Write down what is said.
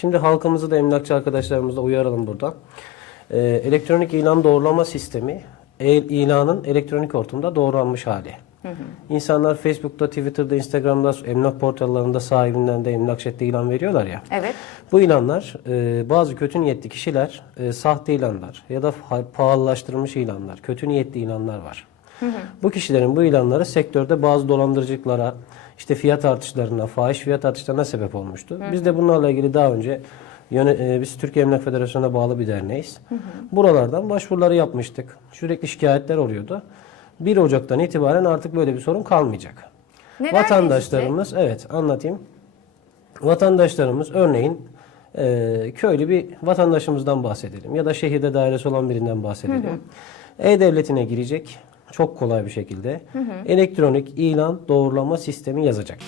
Şimdi halkımızı da emlakçı arkadaşlarımızı da uyaralım burada. Ee, elektronik ilan doğrulama sistemi e- ilanın elektronik ortamda doğrulanmış hali. İnsanlar Facebook'ta, Twitter'da, Instagram'da, emlak portallarında sahibinden de emlak chat'te ilan veriyorlar ya. Evet. Bu ilanlar e, bazı kötü niyetli kişiler e, sahte ilanlar ya da pahalılaştırılmış ilanlar, kötü niyetli ilanlar var. Bu kişilerin bu ilanları sektörde bazı dolandırıcılıklara, işte fiyat artışlarına, fahiş fiyat artışlarına sebep olmuştu. Biz de bunlarla ilgili daha önce yöne- e, biz Türkiye Emlak Federasyonu'na bağlı bir derneğiz. Buralardan başvuruları yapmıştık. Sürekli şikayetler oluyordu. 1 Ocak'tan itibaren artık böyle bir sorun kalmayacak. Neden Vatandaşlarımız, evet anlatayım. Vatandaşlarımız örneğin e, köylü bir vatandaşımızdan bahsedelim ya da şehirde dairesi olan birinden bahsedelim. E-Devleti'ne girecek çok kolay bir şekilde elektronik ilan doğrulama sistemi yazacak.